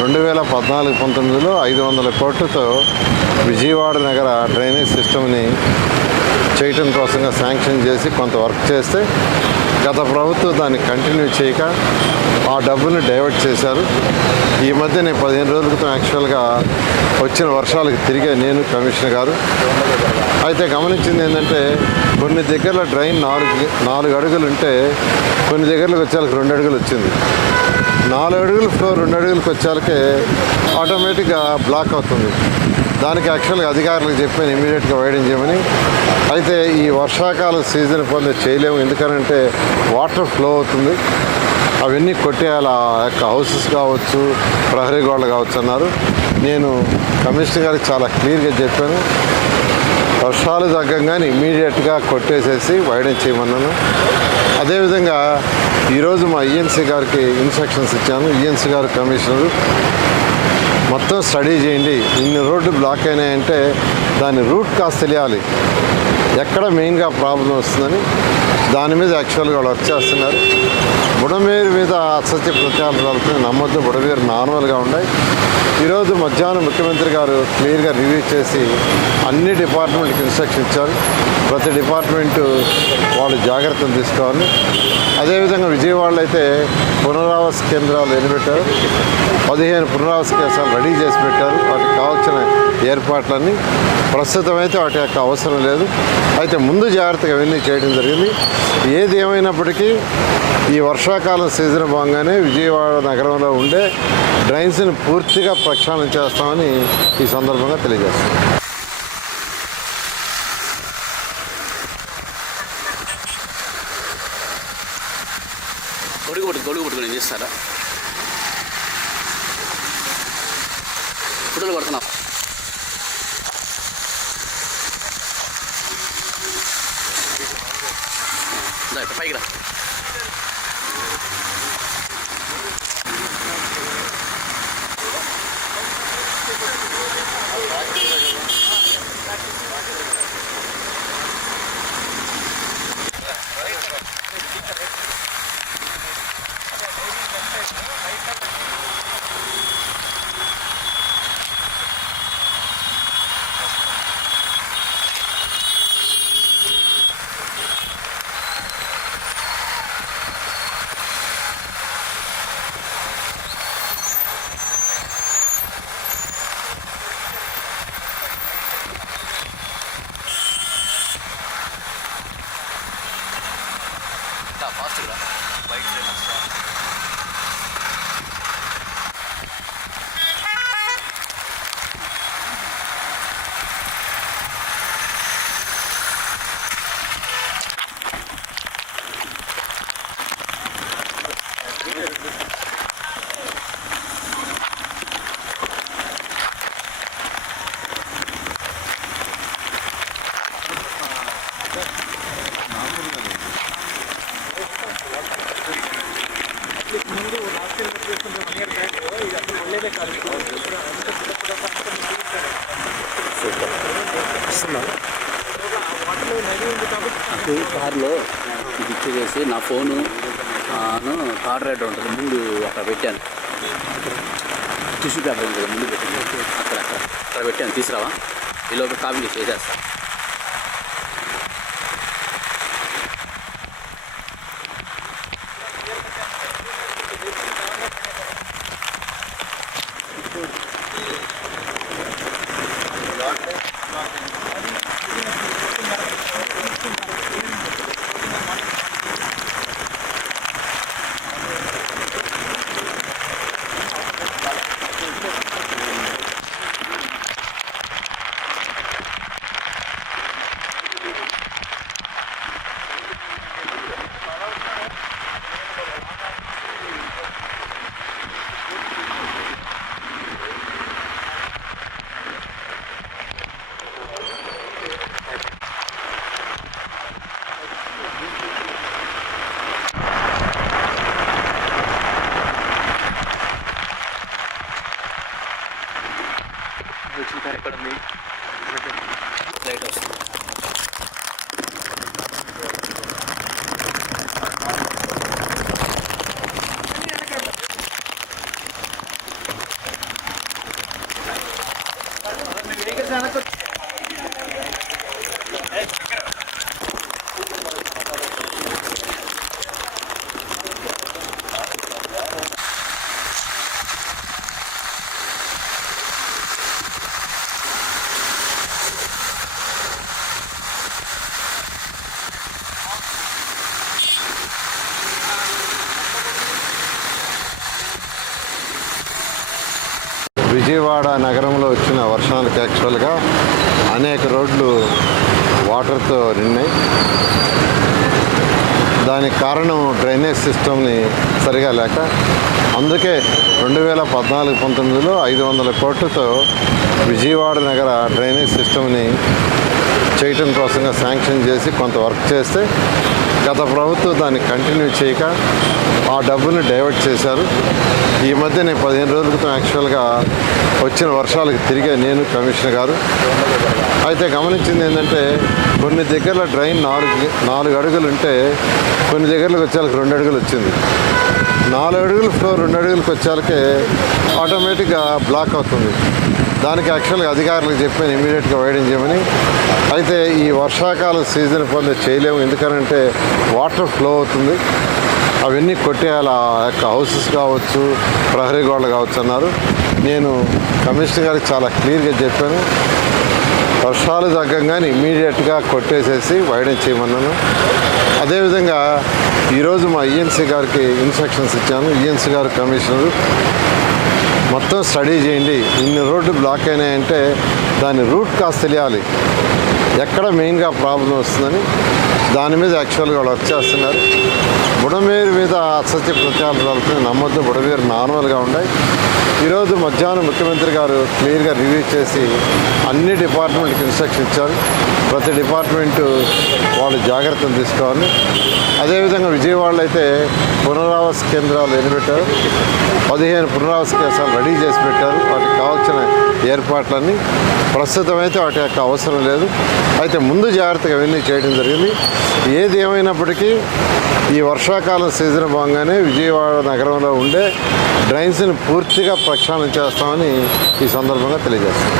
రెండు వేల పద్నాలుగు పంతొమ్మిదిలో ఐదు వందల కోట్లతో విజయవాడ నగర డ్రైనేజ్ సిస్టమ్ని చేయటం కోసంగా శాంక్షన్ చేసి కొంత వర్క్ చేస్తే గత ప్రభుత్వం దాన్ని కంటిన్యూ చేయక ఆ డబ్బుని డైవర్ట్ చేశారు. ఈ మధ్య నేను పదిహేను రోజుల క్రితం యాక్చువల్గా వచ్చిన వర్షాలకు తిరిగే నేను కమిషనర్ గారు. అయితే గమనించింది ఏంటంటే కొన్ని దగ్గరలో డ్రైన్ నాలుగు నాలుగు అడుగులు ఉంటే కొన్ని దగ్గరలకు వచ్చేలకి రెండు అడుగులు వచ్చింది. నాలుగు అడుగులు ఫ్లోర్ రెండు అడుగులకు వచ్చేలకే ఆటోమేటిక్గా బ్లాక్ అవుతుంది. దానికి యాక్చువల్గా అధికారులకు చెప్పాను ఇమీడియట్గా వైడన్ చేయమని. అయితే ఈ వర్షాకాల సీజన్ పొంది చేయలేము. ఎందుకనంటే వాటర్ ఫ్లో అవుతుంది. అవన్నీ కొట్టేయాలి. ఆ యొక్క హౌసెస్ కావచ్చు ప్రహరీ గోడలు కావచ్చు అన్నారు. నేను కమిషనర్ గారికి చాలా క్లియర్గా చెప్పాను. వర్షాలు తగ్గంగానే ఇమ్మీడియట్గా కొట్టేసేసి వైడెన్ చేయమన్నాను. అదేవిధంగా ఈరోజు మా ఈఎన్సీ గారికి ఇన్స్ట్రక్షన్స్ ఇచ్చాను. ఈఎన్సీ గారు కమిషనరు. మొత్తం స్టడీ చేయండి. ఇన్ని రోడ్లు బ్లాక్ అయినాయంటే దాని రూట్ కాస్త తెలియాలి. ఎక్కడ మెయిన్గా ప్రాబ్లం వస్తుందని దాని మీద యాక్చువల్గా వాళ్ళు వర్క్ చేస్తున్నారు. బుడమేరు మీద అసత్య ప్రచారం జరుగుతుంది నమ్మొద్దు. బుడమేరు నార్మల్గా ఉన్నాయి ఈరోజు మధ్యాహ్నం ముఖ్యమంత్రి గారు క్లియర్గా రివ్యూ చేసి అన్ని డిపార్ట్మెంట్కి ఇన్స్ట్రక్షన్ ఇచ్చారు. ప్రతి డిపార్ట్మెంటు వాళ్ళు జాగ్రత్తలు తీసుకోవాలి. అదేవిధంగా విజయవాడలో అయితే పునరావాస కేంద్రాలు ఎన్నిపెట్టారు. పదిహేను పునరావాస కేంద్రాలు రెడీ చేసి పెట్టారు. వాటికి కావాల్సిన ఏర్పాట్లన్నీ ప్రస్తుతం అయితే వాటి యొక్క అవసరం లేదు. అయితే ముందు జాగ్రత్తగా అవన్నీ చేయడం జరిగింది. ఏది ఏమైనప్పటికీ ఈ వర్షాకాలం సీజన్ భాగంగానే విజయవాడ నగరంలో ఉండే డ్రైన్స్ని పూర్తిగా ప్రక్షాళన చేస్తామని ఈ సందర్భంగా తెలియజేస్తాం. గొడుగు పట్టు గొడుగు పట్టుకుని ఏం చేస్తారా? ఫోటోలు కొడుతున్నాం. దా, పైకి రా. కార్లో ఇది చేసి నా ఫోను కార్ రైడర్ ఉంటుంది. ముందు అక్కడ పెట్టాను. టిష్యూ పేపర్ ఉంటుంది ముందు పెట్టింది అక్కడ అక్కడ. అక్కడ పెట్టాను. తీసుకురావా? ఈలోపు కాపీ చేసేస్తాను విజయవాడ నగరంలో వచ్చిన వర్షాలకు యాక్చువల్గా అనేక రోడ్లు వాటర్తో నిన్నాయి దానికి కారణం డ్రైనేజ్ సిస్టమ్ని సరిగా లేక అందుకే రెండు వేల పద్నాలుగు పంతొమ్మిదిలో ఐదు వందల కోట్లతో విజయవాడ నగర డ్రైనేజ్ సిస్టమ్ని చేయటం కోసంగా శాంక్షన్ చేసి కొంత వర్క్ చేస్తే గత ప్రభుత్వం దాన్ని కంటిన్యూ చేయక ఆ డబ్బుని డైవర్ట్ చేశారు. ఈ మధ్య నేను పదిహేను రోజుల క్రితం యాక్చువల్గా వచ్చిన వర్షాలకు తిరిగే నేను కమిషనర్ గారు. అయితే గమనించింది ఏంటంటే కొన్ని దగ్గరలో డ్రైన్ నాలుగు నాలుగు అడుగులు ఉంటే కొన్ని దగ్గరలకు వచ్చేలకు రెండు అడుగులు వచ్చింది. నాలుగు అడుగులు ఫ్లోర్ రెండు అడుగులకు వచ్చేలకే ఆటోమేటిక్గా బ్లాక్ అవుతుంది. దానికి యాక్చువల్గా అధికారులకు చెప్పాను ఇమీడియట్గా వేయడం చేయమని. అయితే ఈ వర్షాకాల సీజన్ పొంది చేయలేము. ఎందుకనంటే వాటర్ ఫ్లో అవుతుంది. అవన్నీ కొట్టేయాలి. ఆ యొక్క హౌసెస్ కావచ్చు ప్రహరీ గోడలు కావచ్చు అన్నారు. నేను కమిషనర్ గారికి చాలా క్లియర్గా చెప్పాను. వర్షాలు తగ్గంగానే ఇమీడియట్గా కొట్టేసేసి వైడెన్ చేయమన్నాను. అదేవిధంగా ఈరోజు మా ఈఎన్సీ గారికి ఇన్స్ట్రక్షన్స్ ఇచ్చాను. ఈఎన్సీ గారు కమిషనరు. మొత్తం స్టడీ చేయండి. ఇన్ని రోడ్లు బ్లాక్ అయినాయంటే దాని రూట్ కాస్త తెలియాలి. ఎక్కడ మెయిన్గా ప్రాబ్లం వస్తుందని దాని మీద యాక్చువల్గా వాళ్ళు వర్క్ చేస్తున్నారు బుడమేరు మీద అసత్య ప్రత్యాలు నమ్మొద్దు. బుడమేరు నార్మల్గా ఉన్నాయి ఈరోజు మధ్యాహ్నం ముఖ్యమంత్రి గారు క్లియర్గా రివ్యూ చేసి అన్ని డిపార్ట్మెంట్కి ఇన్స్ట్రక్షన్ ఇచ్చారు. ప్రతి డిపార్ట్మెంటు వాళ్ళు జాగ్రత్తలు తీసుకోవాలి. అదేవిధంగా విజయవాడలో అయితే పునరావాస కేంద్రాలు ఎన్ని పదిహేను పునరావాస కేంద్రాలు రెడీ చేసి పెట్టారు. వాటికి కావాల్సిన ఏర్పాట్లన్నీ ప్రస్తుతం అయితే వాటి యొక్క అవసరం లేదు. అయితే ముందు జాగ్రత్తగా అవన్నీ చేయడం జరిగింది. ఏది ఏమైనప్పటికీ ఈ వర్షాకాలం సీజన్ భాగంగానే విజయవాడ నగరంలో ఉండే డ్రైన్స్ని పూర్తిగా ప్రక్షాళన చేస్తామని ఈ సందర్భంగా తెలియజేస్తాం